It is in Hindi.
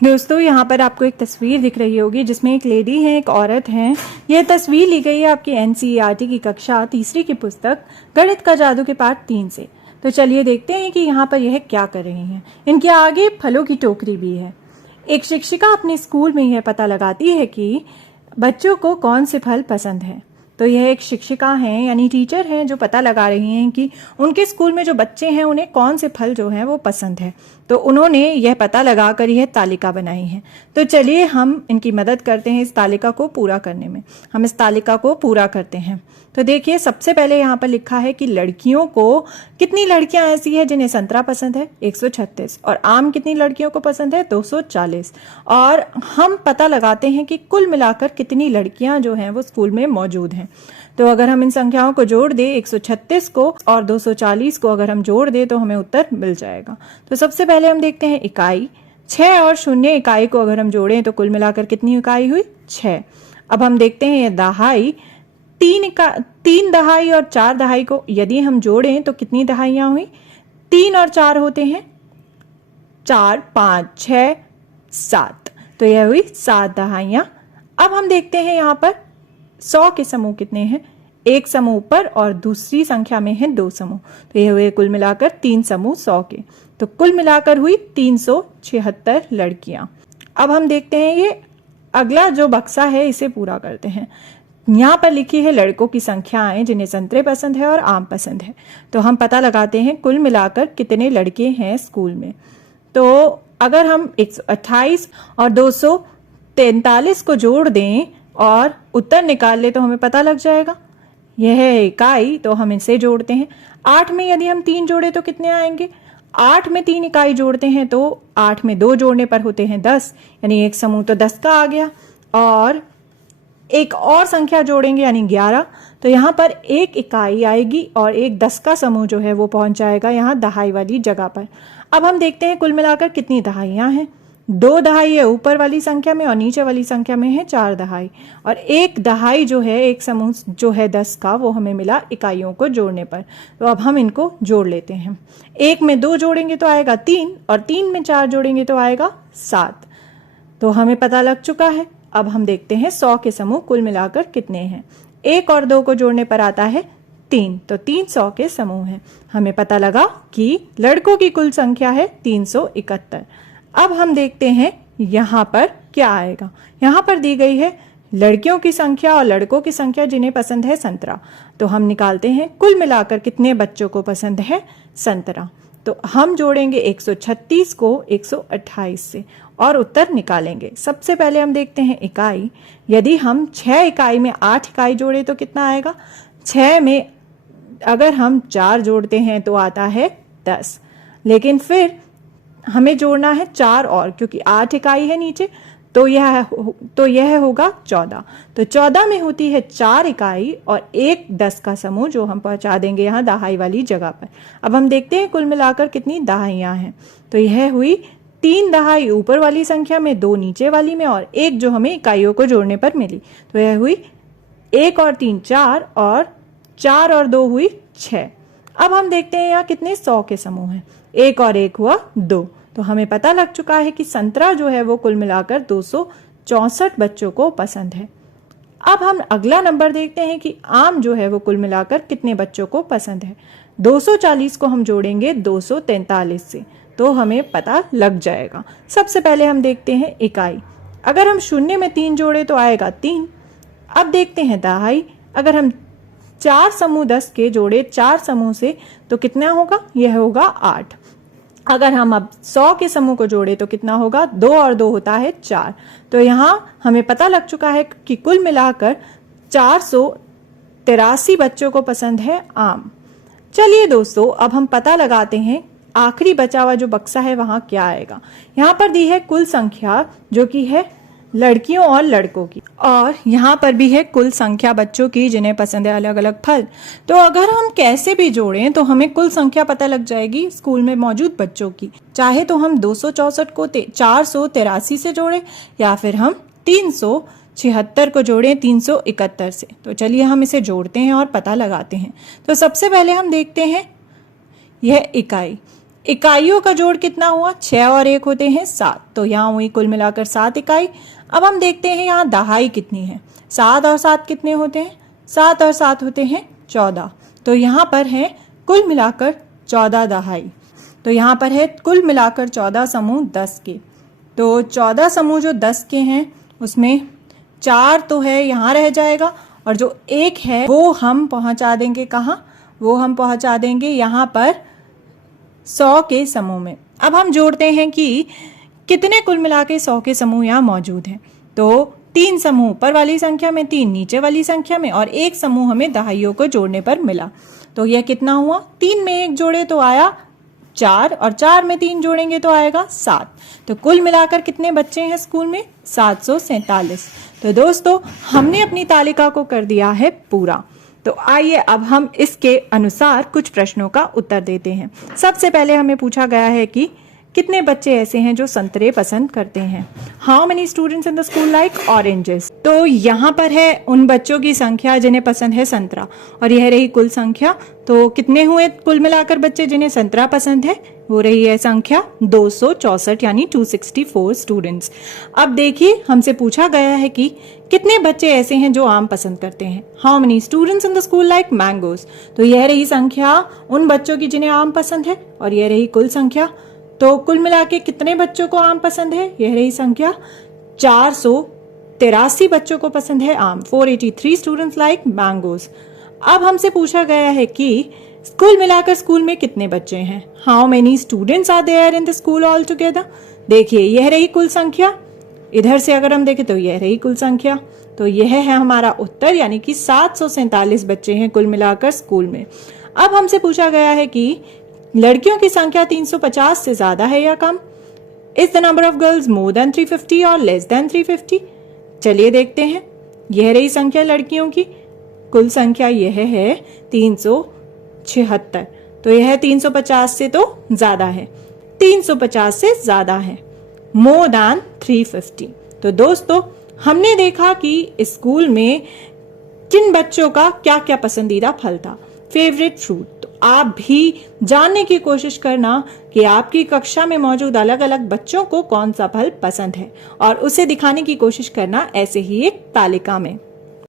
दोस्तों यहाँ पर आपको एक तस्वीर दिख रही होगी जिसमें एक लेडी है, एक औरत है। यह तस्वीर ली गई है आपकी एनसीईआरटी की कक्षा तीसरी की पुस्तक गणित का जादू के पाठ 3 से। तो चलिए देखते हैं कि यहाँ पर यह क्या कर रही हैं। इनके आगे फलों की टोकरी भी है। एक शिक्षिका अपने स्कूल में यह पता लगाती है कि बच्चों को कौन से फल पसंद है। तो यह एक शिक्षिका हैं यानी टीचर हैं जो पता लगा रही हैं कि उनके स्कूल में जो बच्चे हैं उन्हें कौन से फल जो हैं वो पसंद है। तो उन्होंने यह पता लगाकर यह तालिका बनाई है। तो चलिए हम इनकी मदद करते हैं इस तालिका को पूरा करने में। हम इस तालिका को पूरा करते हैं। तो देखिए सबसे पहले यहाँ पर लिखा है कि लड़कियों को कितनी लड़कियां ऐसी है जिन्हें संतरा पसंद है 136 और आम कितनी लड़कियों को पसंद है 240। और हम पता लगाते हैं कि कुल मिलाकर कितनी लड़कियां जो हैं वो स्कूल में मौजूद हैं। तो अगर हम इन संख्याओं को जोड़ दें 136 को और 240 को अगर हम जोड़ दें तो हमें उत्तर मिल जाएगा। तो सबसे पहले हम देखते हैं इकाई 6 और 0 इकाई को अगर हम जोड़ें तो कुल मिलाकर कितनी इकाई हुई 6। अब हम देखते हैं ये दहाई 3 दहाई और 4 दहाई को यदि हम जोड़ें तो कितनी दहाइयां हुई 3 और 4 होते हैं 4 5 6 7। तो यह हुई 7 दहाइयां। अब हम देखते हैं यहाँ पर 100 के समूह कितने हैं, एक समूह पर और दूसरी संख्या में है 2 समूह। तो ये हुए कुल मिलाकर 3 समूह 100 के। तो कुल मिलाकर हुई 376 लड़कियां। अब हम देखते हैं ये अगला जो बक्सा है इसे पूरा करते हैं। यहाँ पर लिखी है लड़कों की संख्याएं जिन्हें संतरे पसंद है और आम पसंद है। तो हम पता लगाते हैं कुल मिलाकर कितने लड़के हैं स्कूल में। तो अगर हम 128 और 243 को जोड़ दें और उत्तर निकाल ले तो हमें पता लग जाएगा। यह है इकाई, तो हम इसे जोड़ते हैं। 8 में यदि हम 3 जोड़े तो कितने आएंगे, 8 में 3 इकाई जोड़ते हैं तो 8 में 2 जोड़ने पर होते हैं 10, यानी एक समूह तो 10 का आ गया। और एक और संख्या जोड़ेंगे यानी 11, तो यहाँ पर एक इकाई आएगी और एक 10 का समूह जो है वो पहुंच जाएगा यहाँ दहाई वाली जगह पर। अब हम देखते हैं कुल मिलाकर कितनी दहाइयां हैं। 2 दहाई है ऊपर वाली संख्या में और नीचे वाली संख्या में है 4 दहाई। और एक दहाई जो है एक समूह जो है 10 का वो हमें मिला इकाइयों को जोड़ने पर। तो अब हम इनको जोड़ लेते हैं। 1 में 2 जोड़ेंगे तो आएगा 3 और 3 में 4 जोड़ेंगे तो आएगा 7। तो हमें पता लग चुका है। अब हम देखते हैं 100 के समूह कुल मिलाकर कितने हैं। 1 और 2 को जोड़ने पर आता है 3, तो 300 के समूह हैं। हमें पता लगा कि लड़कों की कुल संख्या है 371। अब हम देखते हैं यहाँ पर क्या आएगा। यहाँ पर दी गई है लड़कियों की संख्या और लड़कों की संख्या जिन्हें पसंद है संतरा। तो हम निकालते हैं कुल मिलाकर कितने बच्चों को पसंद है संतरा। तो हम जोड़ेंगे 136 को 128 से और उत्तर निकालेंगे। सबसे पहले हम देखते हैं इकाई। यदि हम 6 इकाई में 8 इकाई जोड़े तो कितना आएगा, 6 में अगर हम 4 जोड़ते हैं तो आता है 10, लेकिन फिर हमें जोड़ना है 4 और, क्योंकि 8 इकाई है नीचे, तो यह होगा 14। तो 14 में होती है 4 इकाई और एक 10 का समूह जो हम पहुंचा देंगे यहाँ दहाई वाली जगह पर। अब हम देखते हैं कुल मिलाकर कितनी दहाइयां हैं। तो यह हुई 3 दहाई ऊपर वाली संख्या में, 2 नीचे वाली में और एक जो हमें इकाइयों को जोड़ने पर मिली। तो यह हुई 1 और 3 4 और 4 और 2 हुई 6। अब हम देखते हैं यहाँ कितने 100 के समूह हैं। 1 और 1 हुआ 2। तो हमें पता लग चुका है कि संतरा जो है वो कुल मिलाकर 264 बच्चों को पसंद है। अब हम अगला नंबर देखते हैं कि आम जो है वो कुल मिलाकर कितने बच्चों को पसंद है। 240 को हम जोड़ेंगे 243 से तो हमें पता लग जाएगा। सबसे पहले हम देखते हैं इकाई। अगर हम 0 में 3 जोड़े तो आएगा 3। अब देखते हैं दहाई। अगर हम 4 समूह 10 के जोड़े 4 समूह से तो कितना होगा, यह होगा 8। अगर हम अब 100 के समूह को जोड़े तो कितना होगा, 2 और 2 होता है 4। तो यहाँ हमें पता लग चुका है कि कुल मिलाकर 483 बच्चों को पसंद है आम। चलिए दोस्तों अब हम पता लगाते हैं आखिरी बचा हुआ जो बक्सा है वहां क्या आएगा। यहाँ पर दी है कुल संख्या जो कि है लड़कियों और लड़कों की, और यहाँ पर भी है कुल संख्या बच्चों की जिन्हें पसंद है अलग अलग फल। तो अगर हम कैसे भी जोड़ें तो हमें कुल संख्या पता लग जाएगी स्कूल में मौजूद बच्चों की। चाहे तो हम 264 को 483 से जोड़ें या फिर हम 376 को जोड़ें 371 से। तो चलिए हम इसे जोड़ते हैं और पता लगाते हैं। तो सबसे पहले हम देखते हैं यह इकाई। इकाइयों का जोड़ कितना हुआ, 6 और 1 होते हैं 7, तो यहाँ हुई कुल मिलाकर 7 इकाई। अब हम देखते हैं यहाँ दहाई कितनी है। 7 और 7 कितने होते हैं, 7 और 7 होते हैं 14, तो यहाँ पर है कुल मिलाकर 14 दहाई। तो यहाँ पर है कुल मिलाकर 14 समूह 10 के। तो 14 समूह जो 10 के हैं उसमें 4 तो है यहाँ रह जाएगा, और जो 1 है वो हम पहुंचा देंगे कहाँ, वो हम पहुंचा देंगे यहाँ पर 100 के समूह में। अब हम जोड़ते हैं कि कितने कुल मिला के 100 के समूह यहाँ मौजूद हैं। तो 3 समूह ऊपर वाली संख्या में, 3 नीचे वाली संख्या में, और 1 समूह हमें दहाइयों को जोड़ने पर मिला। तो यह कितना हुआ, 3 में 1 जोड़े तो आया 4, और 4 में 3 जोड़ेंगे तो आएगा 7। तो कुल मिलाकर कितने बच्चे हैं स्कूल में, 747। तो दोस्तों हमने अपनी तालिका को कर दिया है पूरा। तो आइए अब हम इसके अनुसार कुछ प्रश्नों का उत्तर देते हैं। सबसे पहले हमें पूछा गया है कि कितने बच्चे ऐसे हैं जो संतरे पसंद करते हैं। How many students in the school like oranges. तो यहाँ पर है उन बच्चों की संख्या जिन्हें पसंद है संतरा, और यह रही कुल संख्या। तो कितने हुए कुल मिलाकर बच्चे जिन्हें संतरा पसंद है, वो रही है संख्या 264 यानी 264 स्टूडेंट्स। अब देखिए हमसे पूछा गया है कि कितने बच्चे ऐसे हैं जो आम पसंद करते हैं। How many students in the school like mangoes. तो यह रही संख्या उन बच्चों की जिन्हें आम पसंद है, और यह रही कुल संख्या। तो कुल मिला के कितने बच्चों को आम पसंद है, यह रही संख्या 483 बच्चों को पसंद है आम। 483 स्टूडेंट्स लाइक मैंगोज। अब हमसे पूछा गया है कि कुल मिलाकर स्कूल में कितने बच्चे हैं। How many students are there in the school all together. देखिए यह रही कुल संख्या, इधर से अगर हम देखें तो यह रही कुल संख्या। तो यह है हमारा उत्तर, यानी कि 747 बच्चे हैं कुल मिलाकर स्कूल में। अब हमसे पूछा गया है कि लड़कियों की संख्या 350 से ज्यादा है या कम। Is the number of girls more than 350 और लेस देन 350। चलिए देखते हैं। यह रही संख्या लड़कियों की, कुल संख्या यह है 376। तो यह 350 से तो ज्यादा है, 350 से ज्यादा है, मोर देन 350। तो दोस्तों हमने देखा कि स्कूल में किन बच्चों का क्या क्या पसंदीदा फल था, फेवरेट फ्रूट। तो आप भी जानने की कोशिश करना कि आपकी कक्षा में मौजूद अलग अलग बच्चों को कौन सा फल पसंद है, और उसे दिखाने की कोशिश करना ऐसे ही एक तालिका में।